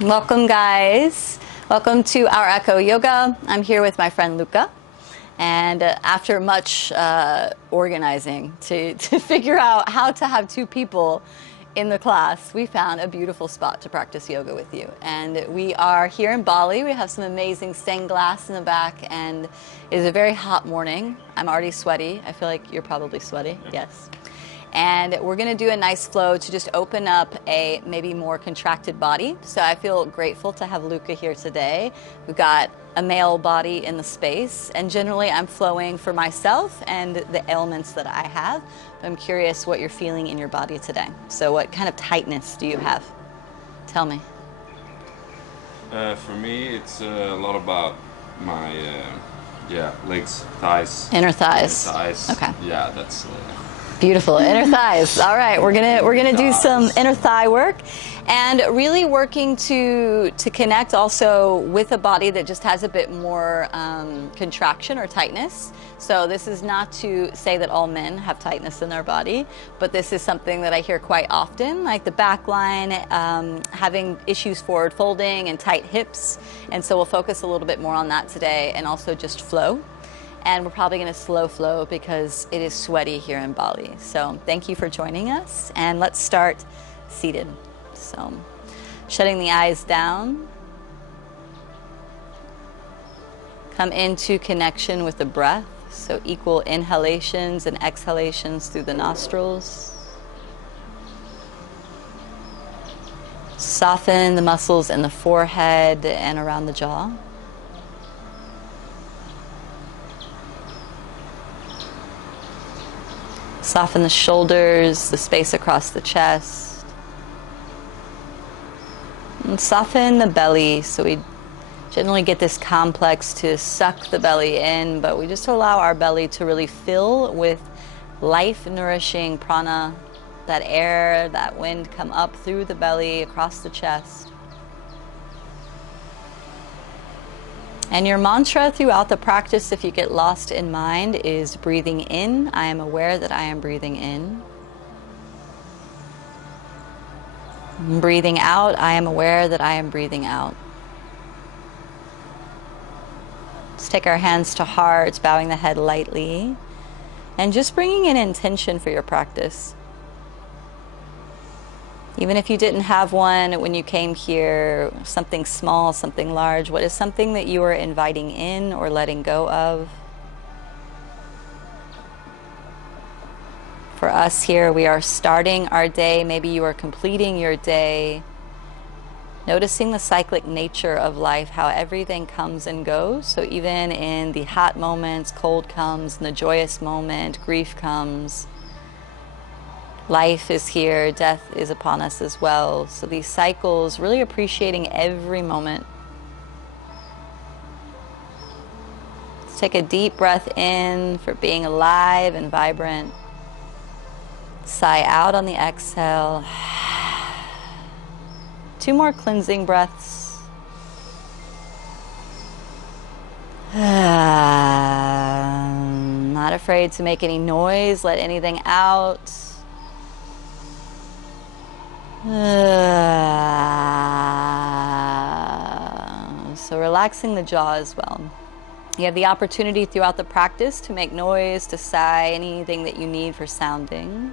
Welcome, guys. Welcome to our Echo Yoga. I'm here with my friend Luca. And after much organizing to figure out how to have two people in the class, we found a beautiful spot to practice yoga with you. And we are here in Bali. We have some amazing stained glass in the back, and it is a very hot morning. I'm already sweaty. I feel like you're probably sweaty. Yes. And we're going to do a nice flow to just open up a maybe more contracted body. So I feel grateful to have Luca here today. We've got a male body in the space, and generally I'm flowing for myself and the ailments that I have. But I'm curious what you're feeling in your body today. So what kind of tightness do you have? Tell me. For me, it's a lot about my legs, thighs. Inner thighs. Inner thighs. Okay. Yeah, that's. Beautiful inner thighs. All right, we're gonna do some inner thigh work, and really working to connect also with a body that just has a bit more contraction or tightness. So this is not to say that all men have tightness in their body, but this is something that I hear quite often, like the back line, having issues forward folding and tight hips. And so we'll focus a little bit more on that today, and also just flow. And we're probably going to slow flow because it is sweaty here in Bali. So thank you for joining us, and let's start seated. So shutting the eyes down. Come into connection with the breath. So equal inhalations and exhalations through the nostrils. Soften the muscles in the forehead and around the jaw. Soften the shoulders, the space across the chest. And soften the belly. So we generally get this complex to suck the belly in, but we just allow our belly to really fill with life-nourishing prana, that air, that wind come up through the belly, across the chest. And your mantra throughout the practice, if you get lost in mind, is breathing in. I am aware that I am breathing in. Breathing out, I am aware that I am breathing out. Let's take our hands to hearts, bowing the head lightly, and just bringing in intention for your practice. Even if you didn't have one when you came here, something small, something large, what is something that you are inviting in or letting go of? For us here, we are starting our day. Maybe you are completing your day. Noticing the cyclic nature of life, how everything comes and goes. So even in the hot moments, cold comes, in the joyous moment, grief comes. Life is here, death is upon us as well. So these cycles, really appreciating every moment. Let's take a deep breath in for being alive and vibrant. Sigh out on the exhale. 2 more cleansing breaths. Not afraid to make any noise, let anything out. So relaxing the jaw as well. You have the opportunity throughout the practice to make noise, to sigh, anything that you need for sounding.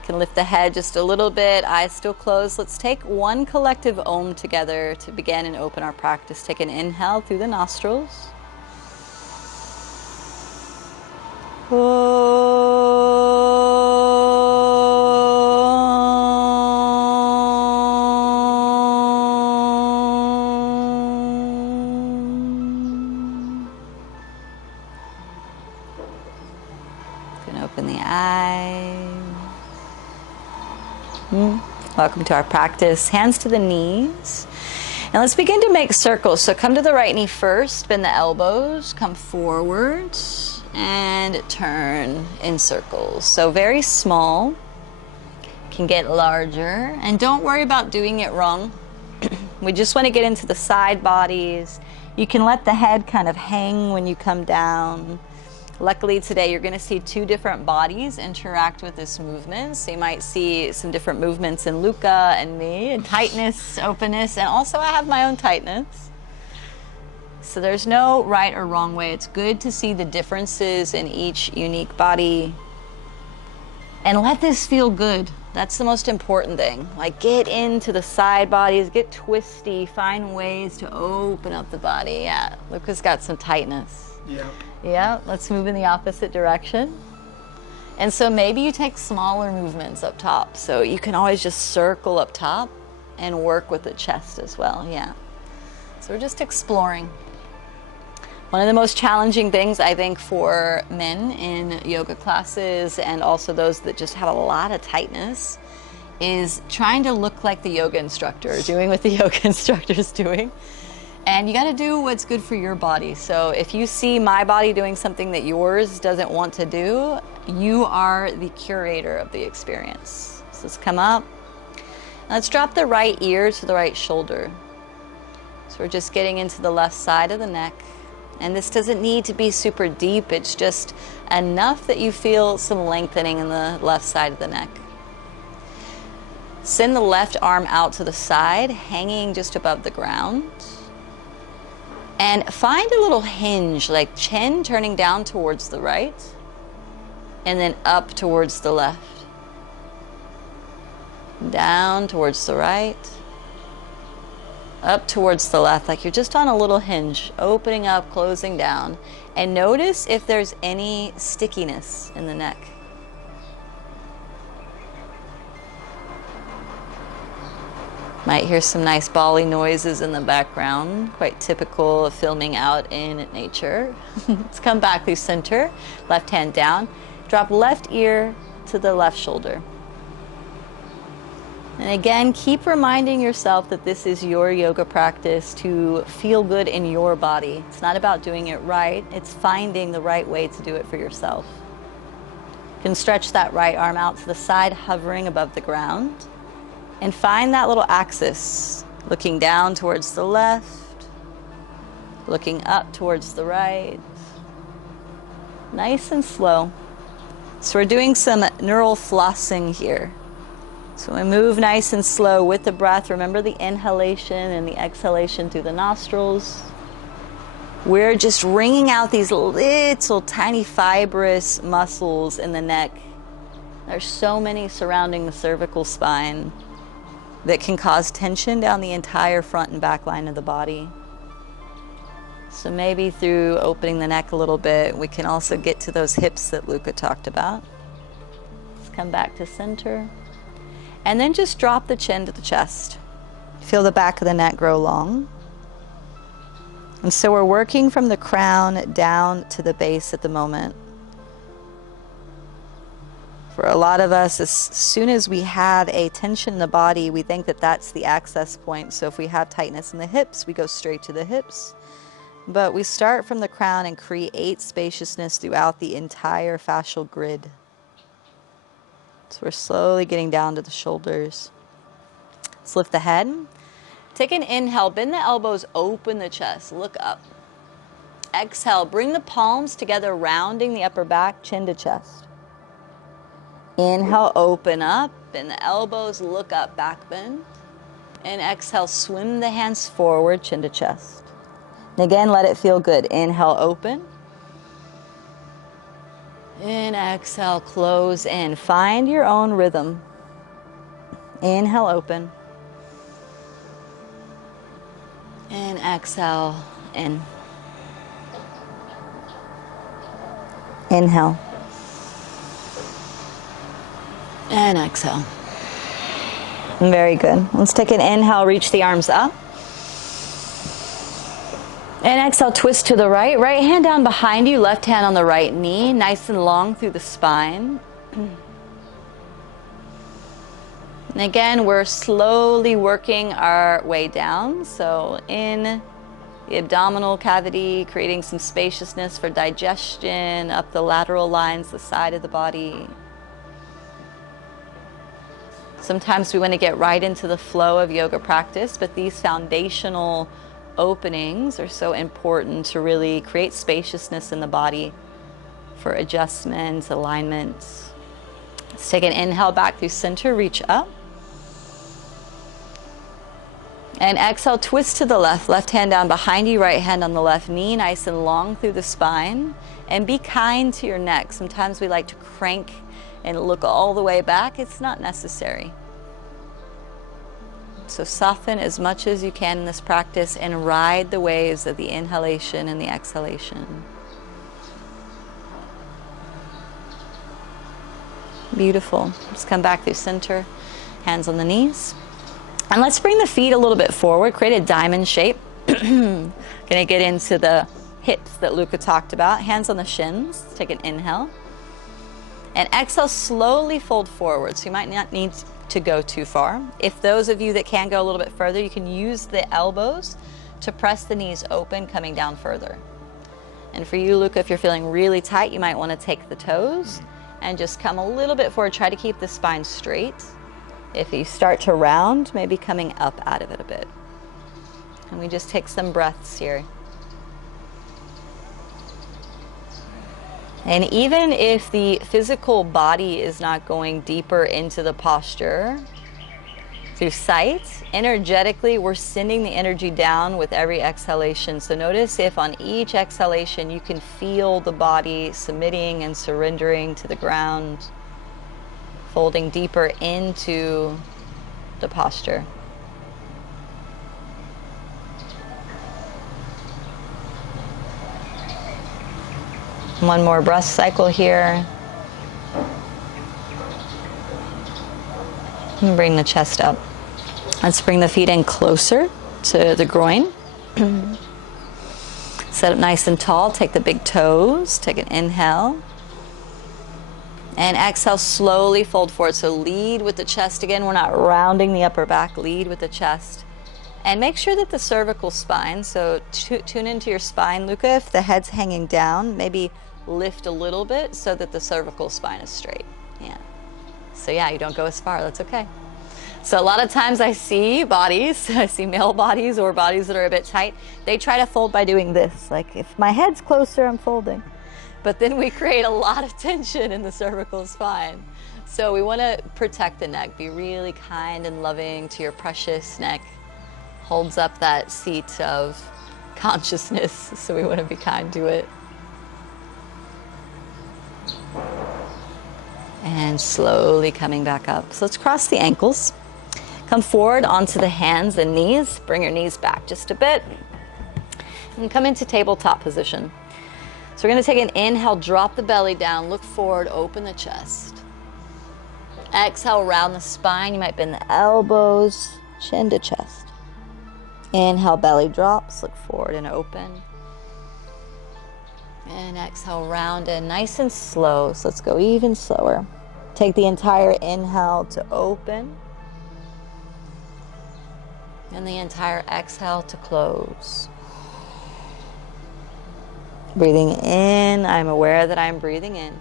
You can lift the head just a little bit, eyes still closed. Let's take one collective Om together to begin and open our practice. Take an inhale through the nostrils. Open the eyes. Welcome to our practice. Hands to the knees. And let's begin to make circles. So come to the right knee first, bend the elbows, come forward, and turn in circles. So very small, can get larger. And don't worry about doing it wrong. We just want to get into the side bodies. You can let the head kind of hang when you come down. Luckily today you're going to see two different bodies interact with this movement. So you might see some different movements in Luca and me, and tightness, openness, and also I have my own tightness. So there's no right or wrong way. It's good to see the differences in each unique body and let this feel good. That's the most important thing. Like, get into the side bodies, get twisty, find ways to open up the body. Yeah, Luca's got some tightness. Yeah. Yeah, let's move in the opposite direction. And so maybe you take smaller movements up top. So you can always just circle up top and work with the chest as well. Yeah. So we're just exploring. One of the most challenging things, I think, for men in yoga classes and also those that just have a lot of tightness is trying to look like the yoga instructor, doing what the yoga instructor is doing. And you got to do what's good for your body. So if you see my body doing something that yours doesn't want to do, you are the curator of the experience. So let's come up. Let's drop the right ear to the right shoulder. So we're just getting into the left side of the neck. And this doesn't need to be super deep. It's just enough that you feel some lengthening in the left side of the neck. Send the left arm out to the side, hanging just above the ground. And find a little hinge, like chin turning down towards the right, and then up towards the left. Down towards the right, up towards the left, like you're just on a little hinge, opening up, closing down. And notice if there's any stickiness in the neck. Might hear some nice Bali noises in the background, quite typical of filming out in nature. Let's come back through center, left hand down. Drop left ear to the left shoulder. And again, keep reminding yourself that this is your yoga practice to feel good in your body. It's not about doing it right, it's finding the right way to do it for yourself. You can stretch that right arm out to the side, hovering above the ground. And find that little axis, looking down towards the left, looking up towards the right. Nice and slow. So we're doing some neural flossing here. So we move nice and slow with the breath. Remember the inhalation and the exhalation through the nostrils. We're just wringing out these little tiny fibrous muscles in the neck. There's so many surrounding the cervical spine that can cause tension down the entire front and back line of the body. So maybe through opening the neck a little bit, we can also get to those hips that Luca talked about. Let's come back to center. And then just drop the chin to the chest. Feel the back of the neck grow long. And so we're working from the crown down to the base at the moment. For a lot of us, as soon as we have a tension in the body, we think that that's the access point. So if we have tightness in the hips, we go straight to the hips. But we start from the crown and create spaciousness throughout the entire fascial grid. So we're slowly getting down to the shoulders. Let's lift the head. Take an inhale, bend the elbows, open the chest, look up. Exhale, bring the palms together, rounding the upper back, chin to chest. Inhale, open up, bend the elbows, look up, back bend. And exhale, swim the hands forward, chin to chest. And again, let it feel good. Inhale, open. And exhale, close in. Find your own rhythm. Inhale, open. And exhale, in. Inhale. And exhale. Very good. Let's take an inhale, reach the arms up. And exhale, twist to the right. Right hand down behind you, left hand on the right knee, nice and long through the spine. And again, we're slowly working our way down. So in the abdominal cavity, creating some spaciousness for digestion, up the lateral lines, the side of the body. Sometimes we want to get right into the flow of yoga practice, but these foundational openings are so important to really create spaciousness in the body for adjustments, alignments. Let's take an inhale back through center, reach up. And exhale, twist to the left. Left hand down behind you, right hand on the left knee, nice and long through the spine. And be kind to your neck. Sometimes we like to crank and look all the way back. It's not necessary. So soften as much as you can in this practice and ride the waves of the inhalation and the exhalation. Beautiful. Just come back through center, hands on the knees. And let's bring the feet a little bit forward, create a diamond shape. Gonna get into the hips that Luca talked about. Hands on the shins, take an inhale. And exhale, slowly fold forward. So you might not need to go too far. If those of you that can go a little bit further, you can use the elbows to press the knees open, coming down further. And for you, Luca, if you're feeling really tight, you might want to take the toes and just come a little bit forward. Try to keep the spine straight. If you start to round, maybe coming up out of it a bit. And we just take some breaths here. And even if the physical body is not going deeper into the posture through sight, energetically we're sending the energy down with every exhalation. So notice if on each exhalation you can feel the body submitting and surrendering to the ground, folding deeper into the posture. One more breath cycle here. And bring the chest up. Let's bring the feet in closer to the groin. Set up nice and tall. Take the big toes. Take an inhale. And exhale, slowly fold forward. So lead with the chest again. We're not rounding the upper back. Lead with the chest. And make sure that the cervical spine, so tune into your spine, Luca. If the head's hanging down, maybe lift a little bit so that the cervical spine is straight. Yeah. So yeah, you don't go as far. That's okay. So a lot of times I see bodies, I see male bodies or bodies that are a bit tight. They try to fold by doing this. Like if my head's closer, I'm folding. But then we create a lot of tension in the cervical spine. So we want to protect the neck. Be really kind and loving to your precious neck. Holds up that seat of consciousness. So we want to be kind to it. And slowly coming back up. So let's cross the ankles. Come forward onto the hands and knees. Bring your knees back just a bit. And come into tabletop position. So we're going to take an inhale, drop the belly down, look forward, open the chest. Exhale, round the spine. You might bend the elbows, chin to chest. Inhale, belly drops, look forward and open. And exhale, round in nice and slow. So let's go even slower. Take the entire inhale to open. And the entire exhale to close. Breathing in, I'm aware that I'm breathing in.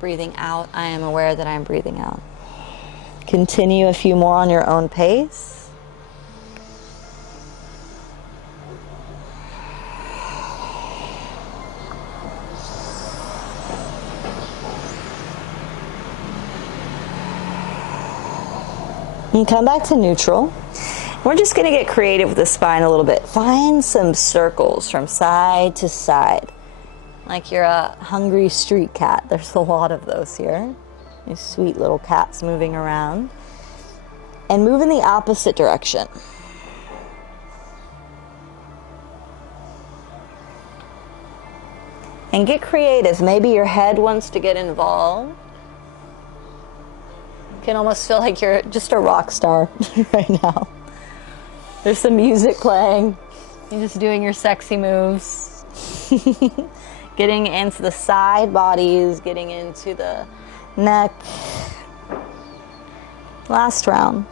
Breathing out, I am aware that I'm breathing out. Continue a few more on your own pace. And come back to neutral. We're just going to get creative with the spine a little bit. Find some circles from side to side. Like you're a hungry street cat. There's a lot of those here. These sweet little cats moving around. And move in the opposite direction. And get creative. Maybe your head wants to get involved. You can almost feel like you're just a rock star right now. There's some music playing. You're just doing your sexy moves. Getting into the side bodies, getting into the neck. Last round.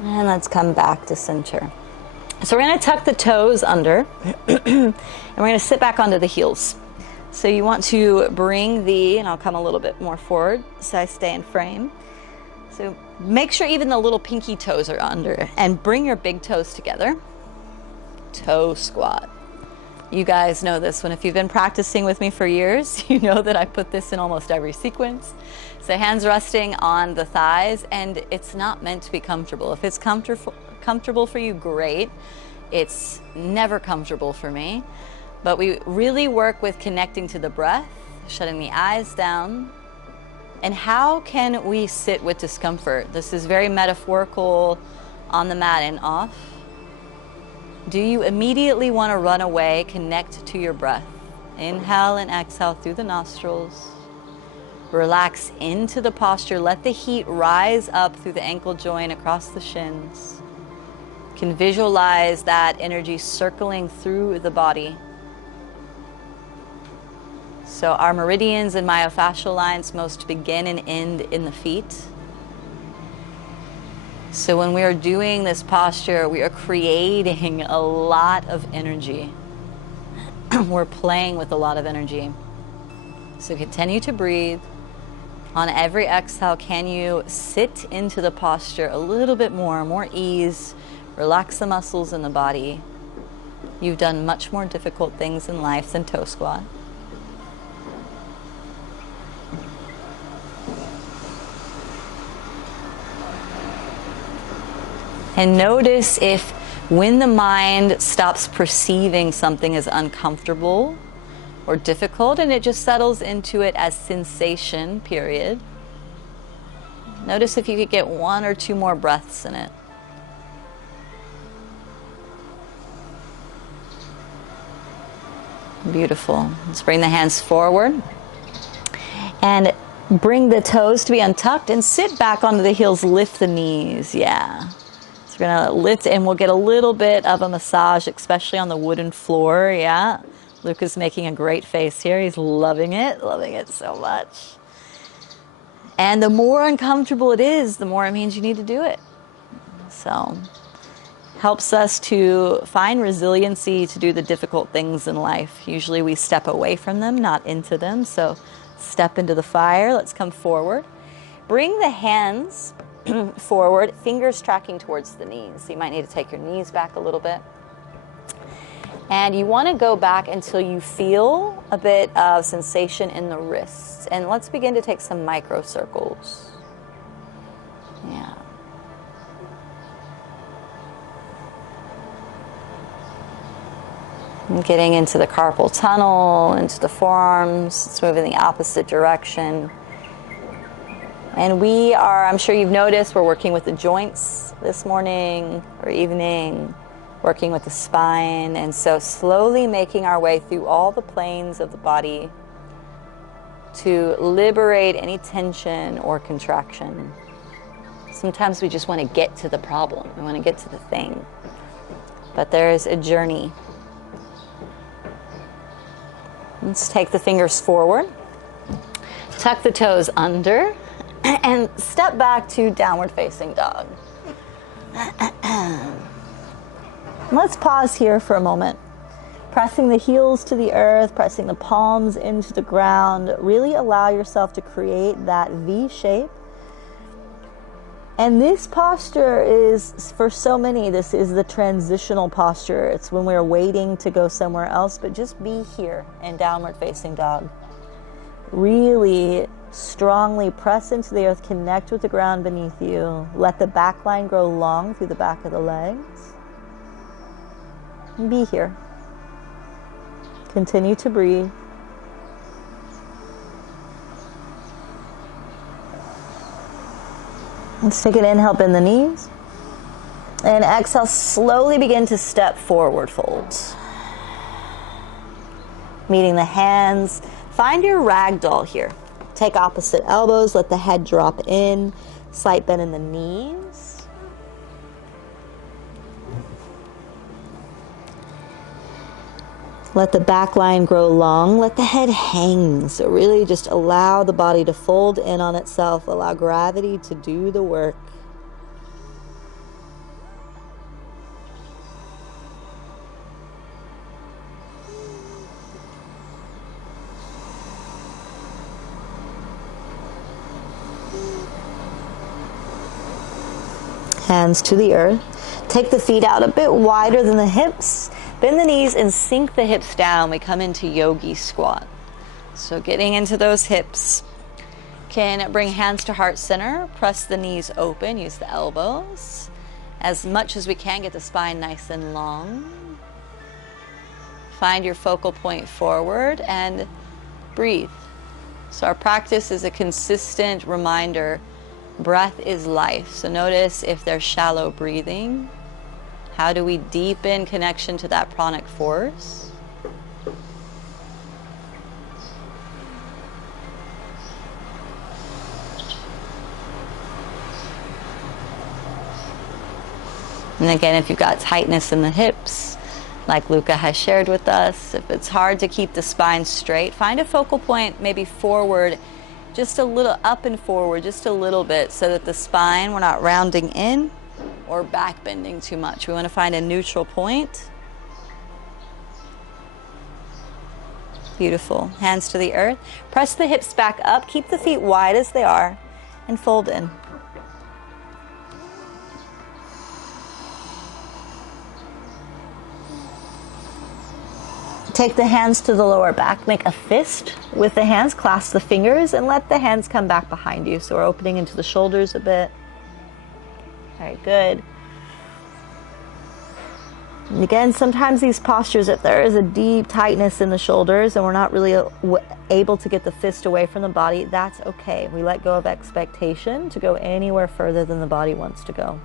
And let's come back to center. So we're going to tuck the toes under. And we're going to sit back onto the heels. So you want to bring and I'll come a little bit more forward so I stay in frame. So make sure even the little pinky toes are under and bring your big toes together. Toe squat. You guys know this one. If you've been practicing with me for years, you know that I put this in almost every sequence. So hands resting on the thighs, and it's not meant to be comfortable. If it's comfortable for you, great. It's never comfortable for me. But we really work with connecting to the breath, shutting the eyes down. And how can we sit with discomfort? This is very metaphorical, on the mat and off. Do you immediately want to run away? Connect to your breath. Inhale and exhale through the nostrils. Relax into the posture. Let the heat rise up through the ankle joint across the shins. You can visualize that energy circling through the body. So our meridians and myofascial lines most begin and end in the feet. So when we are doing this posture, we are creating a lot of energy. We're playing with a lot of energy. So continue to breathe. On every exhale, can you sit into the posture a little bit more ease, relax the muscles in the body. You've done much more difficult things in life than toe squat. And notice if when the mind stops perceiving something as uncomfortable or difficult and it just settles into it as sensation, period. Notice if you could get 1 or 2 more breaths in it. Beautiful. Let's bring the hands forward and bring the toes to be untucked and sit back onto the heels, lift the knees. Yeah. So we're gonna lift and we'll get a little bit of a massage, especially on the wooden floor. Yeah. Luke is making a great face here. He's loving it so much. And the more uncomfortable it is, the more it means you need to do it. So helps us to find resiliency to do the difficult things in life. Usually we step away from them, not into them. So step into the fire. Let's come forward. Bring the hands forward, fingers tracking towards the knees. So you might need to take your knees back a little bit. And you want to go back until you feel a bit of sensation in the wrists. And let's begin to take some micro circles. Yeah. And getting into the carpal tunnel, into the forearms. Let's move in the opposite direction. And we are, I'm sure you've noticed, we're working with the joints this morning or evening, working with the spine. And so slowly making our way through all the planes of the body to liberate any tension or contraction. Sometimes we just want to get to the problem. We want to get to the thing. But there is a journey. Let's take the fingers forward. Tuck the toes under. And step back to downward facing dog. Let's pause here for a moment. Pressing the heels to the earth, pressing the palms into the ground. Really allow yourself to create that V shape. And this posture is, for so many, this is the transitional posture. It's when we're waiting to go somewhere else, but just be here in downward facing dog. Really strongly press into the earth, connect with the ground beneath you. Let the back line grow long through the back of the legs. And be here. Continue to breathe. Let's take an inhale, bend the knees. And exhale, slowly begin to step forward fold. Meeting the hands. Find your ragdoll here. Take opposite elbows, let the head drop in, slight bend in the knees. Let the back line grow long, let the head hang. So really just allow the body to fold in on itself, allow gravity to do the work. Hands to the earth. Take the feet out a bit wider than the hips. Bend the knees and sink the hips down. We come into yogi squat. So getting into those hips. Can bring hands to heart center, press the knees open, use the elbows. As much as we can, get the spine nice and long. Find your focal point forward and breathe. So our practice is a consistent reminder, breath is life. So notice if there's shallow breathing. How do we deepen connection to that pranic force? And again, if you've got tightness in the hips, like Luca has shared with us, if it's hard to keep the spine straight, find a focal point, maybe forward, just a little up and forward, just a little bit, so that the spine, we're not rounding in or back bending too much. We want to find a neutral point. Beautiful. Hands to the earth. Press the hips back up. Keep the feet wide as they are and fold in. Take the hands to the lower back. Make a fist with the hands. Clasp the fingers and let the hands come back behind you. So we're opening into the shoulders a bit. Very good. And again, sometimes these postures, if there is a deep tightness in the shoulders and we're not really able to get the fist away from the body, that's okay. We let go of expectation to go anywhere further than the body wants to go.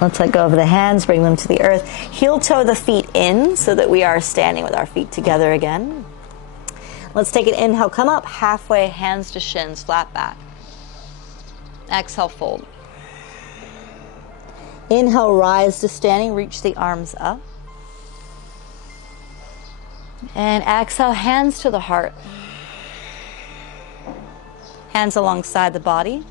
Let's let go of the hands, bring them to the earth. Heel toe the feet in so that we are standing with our feet together again. Let's take an inhale, come up halfway, hands to shins, flat back. Exhale, fold. Inhale, rise to standing, reach the arms up. And exhale, hands to the heart. Hands alongside the body.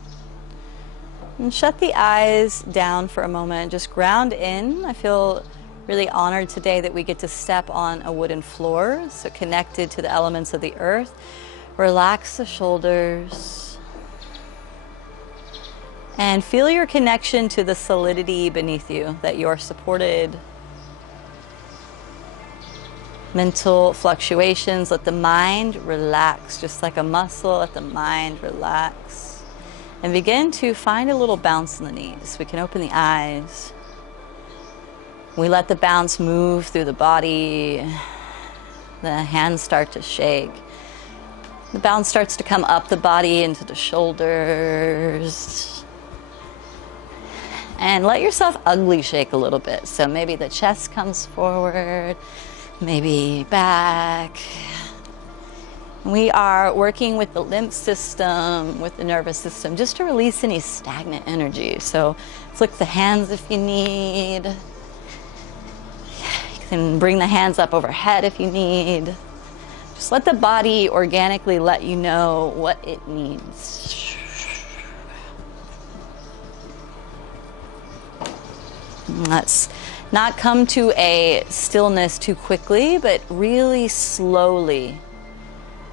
And shut the eyes down for a moment. Just ground in. I feel really honored today that we get to step on a wooden floor, so connected to the elements of the earth. Relax the shoulders. And feel your connection to the solidity beneath you, that you're supported. Mental fluctuations, let the mind relax, just like a muscle, let the mind relax. And begin to find a little bounce in the knees. We can open the eyes. We let the bounce move through the body. The hands start to shake. The bounce starts to come up the body into the shoulders. And let yourself ugly shake a little bit. So maybe the chest comes forward, maybe back. We are working with the lymph system, with the nervous system, just to release any stagnant energy. So flick the hands if you need. You can bring the hands up overhead if you need. Just let the body organically let you know what it needs. Let's not come to a stillness too quickly, but really slowly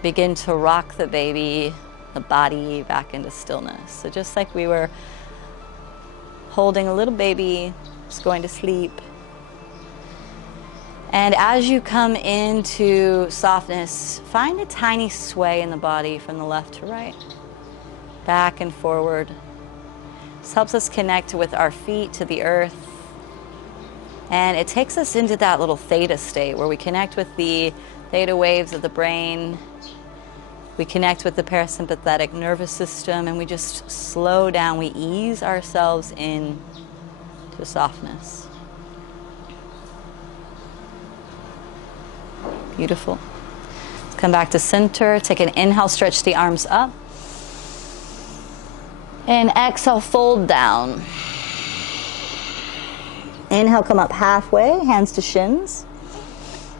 begin to rock the baby, the body back into stillness. So just like we were holding a little baby, just going to sleep. And as you come into softness, find a tiny sway in the body from the left to right, back and forward. This helps us connect with our feet to the earth. And it takes us into that little theta state where we connect with the theta waves of the brain. We connect with the parasympathetic nervous system, and we just slow down. We ease ourselves in to softness. Beautiful. Let's come back to center. Take an inhale, stretch the arms up. And exhale, fold down. Inhale, come up halfway, hands to shins.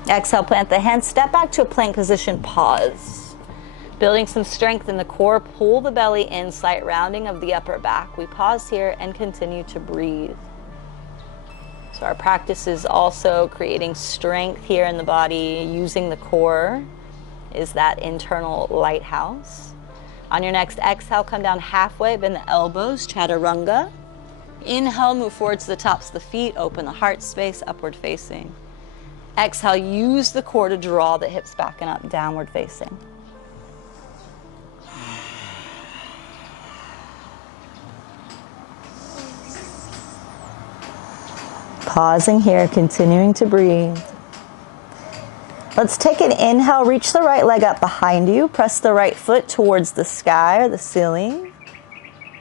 Exhale, plant the hands, step back to a plank position, pause. Building some strength in the core, pull the belly in, slight rounding of the upper back. We pause here and continue to breathe. So our practice is also creating strength here in the body, using the core is that internal lighthouse. On your next exhale, come down halfway, bend the elbows, chaturanga. Inhale, move forward to the tops of the feet, open the heart space, upward facing. Exhale, use the core to draw the hips back and up, downward facing. Pausing here, continuing to breathe. Let's take an inhale, reach the right leg up behind you, press the right foot towards the sky or the ceiling,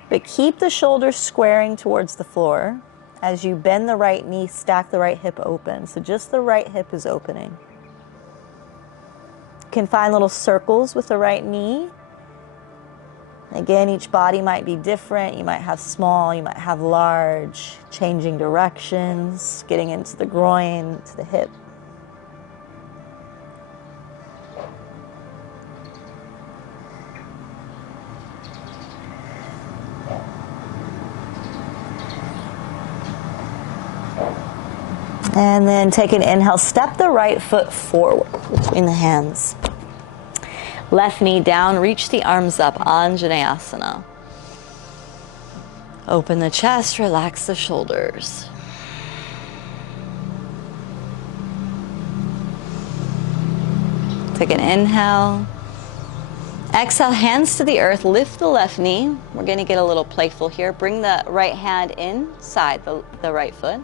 but keep the shoulders squaring towards the floor. As you bend the right knee, stack the right hip open. So just the right hip is opening. You can find little circles with the right knee. Again, each body might be different. You might have small, you might have large, changing directions, getting into the groin, to the hip. And then take an inhale, step the right foot forward between the hands. Left knee down, reach the arms up, Anjaneyasana. Open the chest, relax the shoulders. Take an inhale. Exhale, hands to the earth, lift the left knee. We're going to get a little playful here. Bring the right hand inside the right foot.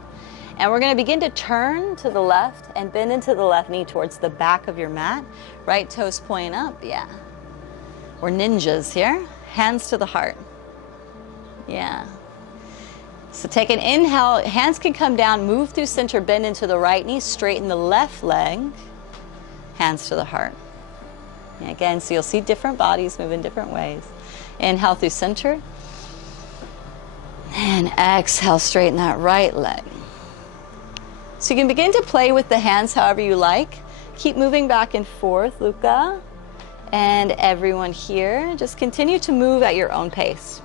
And we're going to begin to turn to the left and bend into the left knee towards the back of your mat. Right toes point up, yeah. We're ninjas here. Hands to the heart. Yeah. So take an inhale, hands can come down, move through center, bend into the right knee, straighten the left leg, hands to the heart. Yeah, again, so you'll see different bodies move in different ways. Inhale through center. And exhale, straighten that right leg. So you can begin to play with the hands however you like. Keep moving back and forth, Luca. And everyone here, just continue to move at your own pace.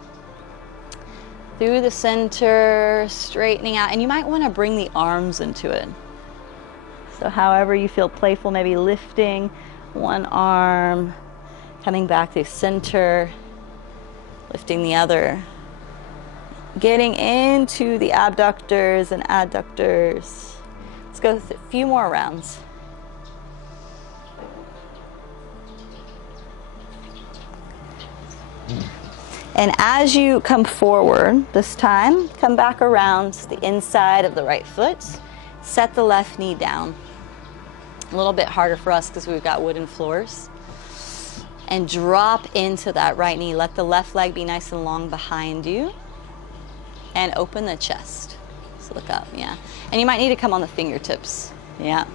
Through the center, straightening out. And you might want to bring the arms into it. So however you feel playful, maybe lifting one arm, coming back to center, lifting the other. Getting into the abductors and adductors. Let's go a few more rounds. And as you come forward, this time, come back around the inside of the right foot. Set the left knee down. A little bit harder for us because we've got wooden floors. And drop into that right knee. Let the left leg be nice and long behind you. And open the chest. So look up, yeah. And you might need to come on the fingertips, yeah.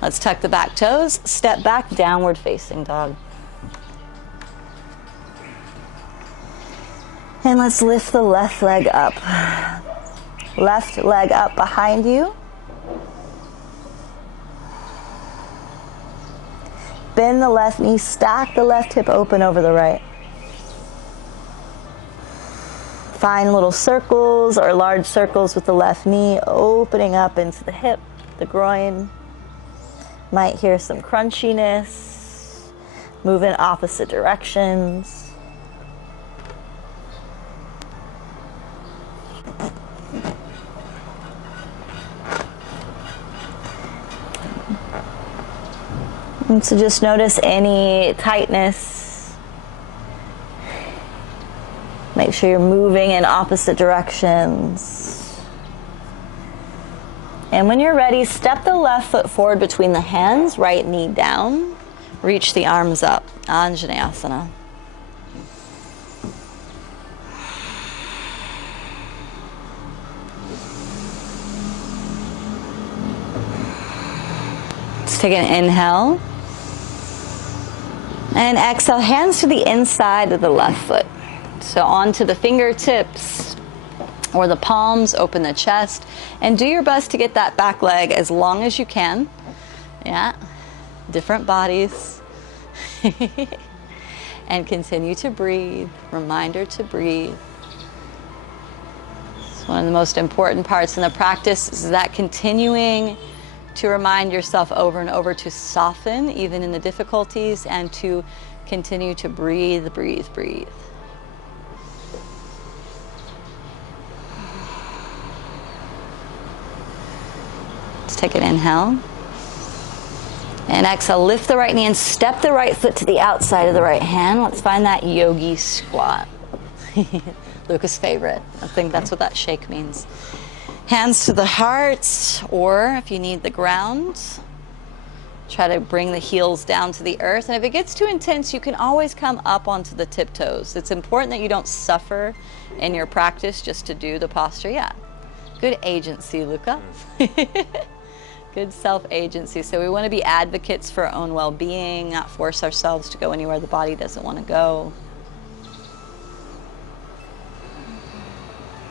Let's tuck the back toes. Step back, downward facing dog. And let's lift the left leg up. Left leg up behind you. Bend the left knee, stack the left hip open over the right. Find little circles or large circles with the left knee, opening up into the hip, the groin. Might hear some crunchiness. Move in opposite directions. And so just notice any tightness. Make sure you're moving in opposite directions. And when you're ready, step the left foot forward between the hands, right knee down. Reach the arms up, Anjaneyasana. Let's take an inhale. And exhale, hands to the inside of the left foot. So onto the fingertips or the palms, open the chest, and do your best to get that back leg as long as you can. Yeah, different bodies. And continue to breathe. Reminder to breathe. So One of the most important parts in the practice is that continuing to remind yourself over and over to soften even in the difficulties and to continue to breathe, breathe, breathe. Let's take an inhale. And exhale, lift the right knee and step the right foot to the outside of the right hand. Let's find that yogi squat. Luca's favorite. I think that's what that shake means. Hands to the heart, or if you need the ground, try to bring the heels down to the earth. And if it gets too intense, you can always come up onto the tiptoes. It's important that you don't suffer in your practice just to do the posture. Yeah. Good agency, Luca. Good self-agency. So we want to be advocates for our own well-being, not force ourselves to go anywhere the body doesn't want to go.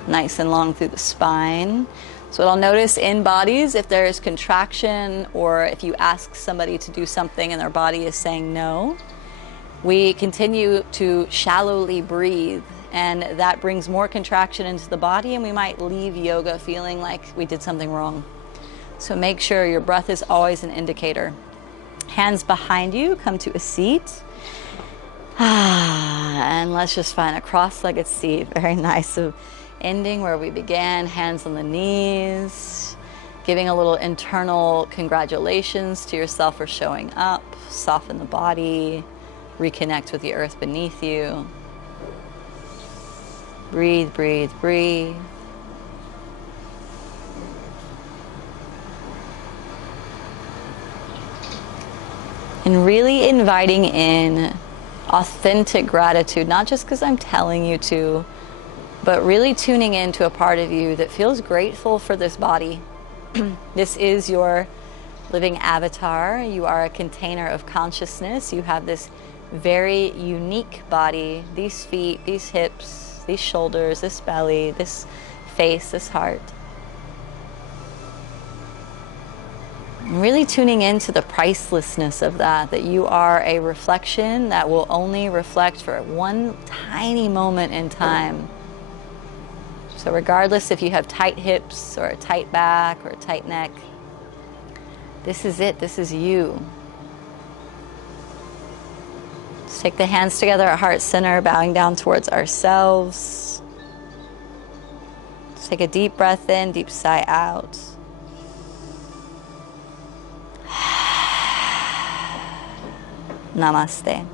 Nice and long through the spine. So what I'll notice in bodies, if there is contraction or if you ask somebody to do something and their body is saying no, we continue to shallowly breathe, and that brings more contraction into the body, and we might leave yoga feeling like we did something wrong. So make sure your breath is always an indicator. Hands behind you, come to a seat. And let's just find a cross-legged seat. Very nice. So ending where we began, hands on the knees, giving a little internal congratulations to yourself for showing up. Soften the body, reconnect with the earth beneath you. Breathe, breathe, breathe. And really inviting in authentic gratitude, not just because I'm telling you to, but really tuning into a part of you that feels grateful for this body. This is your living avatar. You are a container of consciousness. You have this very unique body, these feet, these hips, these shoulders, this belly, this face, this heart. Really tuning into the pricelessness of that you are a reflection that will only reflect for one tiny moment in time. So regardless if you have tight hips or a tight back or a tight neck, this is it, this is you. Let's take the hands together at heart center, bowing down towards ourselves. Let's take a deep breath in, deep sigh out. Namaste.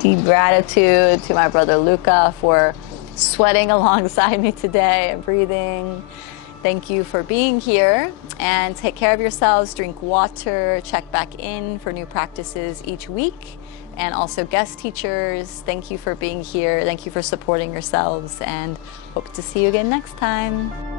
Deep gratitude to my brother Luca for sweating alongside me today and breathing. Thank you for being here, and take care of yourselves, drink water, check back in for new practices each week, and also guest teachers. Thank you for being here. Thank you for supporting yourselves, and hope to see you again next time.